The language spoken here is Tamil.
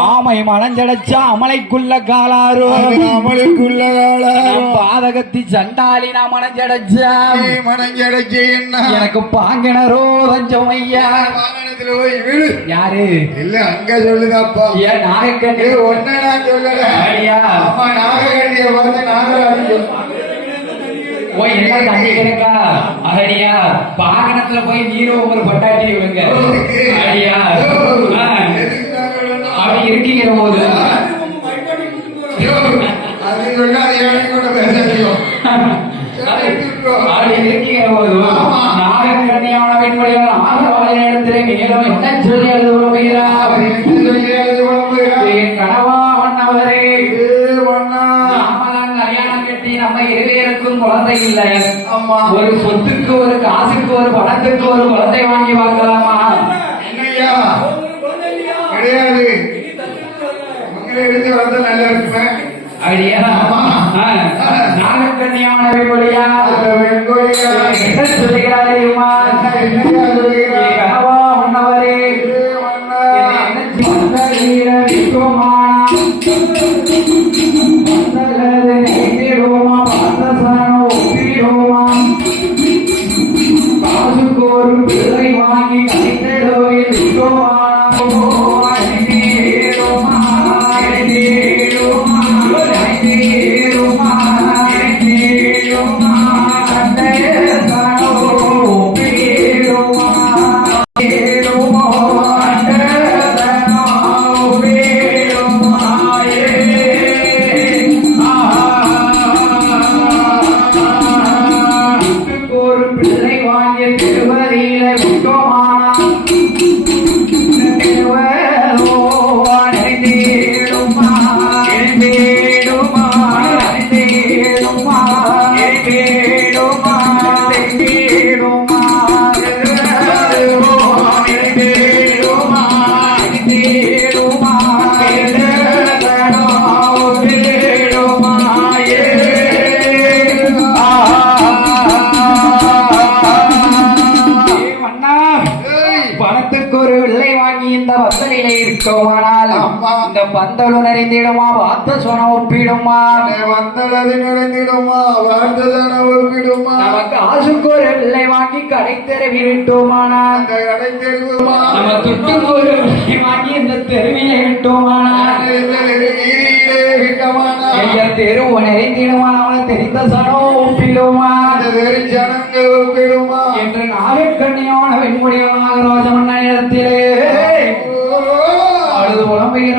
ஆமை மனஞ்சடைச்சா அமலைக்குள்ள காலாரோ அமலைக்குள்ள காலாரோ பாதகத்தி சண்டாளி நான் மனஞ்சடைச்சா மனஞ்சடைச்ச என்ன எனக்கு பாங்கினரோ ரஞ்சம் ஐயா வாகனத்துல போய் வீடு யாரு இல்ல அங்க சொல்லுதாப்பா ஏன் நாகக்கண்ணி ஒன்ன நான் சொல்லல அம்மா நாகக்கண்ணிய வந்து நாகராஜன் போய் என்ன தண்ணி கிடக்கா அடியா பாகனத்துல போய் நீரோ ஒரு பட்டாட்டி விடுங்க அடியா அப்படி இருக்கிற போது அப்படி இருக்கிற போது நாகக்கண்ணியான பெண்மொழிகள் ஆதரவாளர் இடத்திலே மேலும் என்ன சொல்லி எழுதுகிறா கனவா வண்ணவரே நம்ம இருவேருக்கும் குழந்தை இல்லை ஒரு சொத்துக்கு ஒரு காசுக்கு ஒரு பணத்துக்கு ஒரு குழந்தை வாங்கி பார்க்கலாமா என்னையா கிடையாது மக்களை எடுத்து வளர்த்தா நல்லா இருக்குமே ஐடியா நாகக்கண்ணியான வெண்கொழியா என்ன சொல்லுகிறாரேயுமா கனவா உண்ணவரே காசுக்கோரு பிள்ளை வாங்கி கணித்தடோவில் இந்த பந்தலு நிறைந்திடுமா வார்த்த சொன ஒப்பிடுமா வந்தலது நிறைந்திடுமா வார்த்த சொன ஒப்பிடுமா நமக்கு ஆசுக்கு ஒரு வெள்ளை வாங்கி கடை தெருவி விட்டோமானா கடை தெருவுமா நம்ம துட்டுக்கு ஒரு வெள்ளை வாங்கி இந்த தெருவிலே விட்டோமானா தெருவு நிறைந்திடுமா அவனை தெரிந்த சனம் ஒப்பிடுமா ஜனங்கள் ஒப்பிடுமா என்று நாகக்கண்ணியான வெண்முடிய நாகராஜ மன்ன இடத்திலே அழுது புலம்புகிற